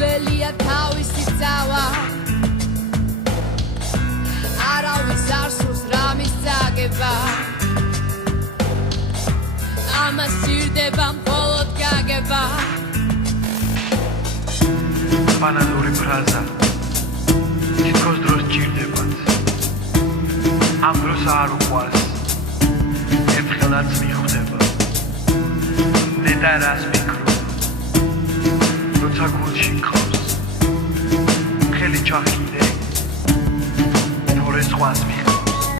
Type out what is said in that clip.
ძველია თავისი წავა არავის არ სურს რამის წაგება ამას სჭირდება მხოლოდ გაგება ბანალური ფრაზა თითქოს დროს სჭირდებათ ამ დროს არ უყვარს ერთხელაც მიხვდება დედა რას მიკრობს როცა გულში ხავს ხელი ჩახიდე თორე სხვას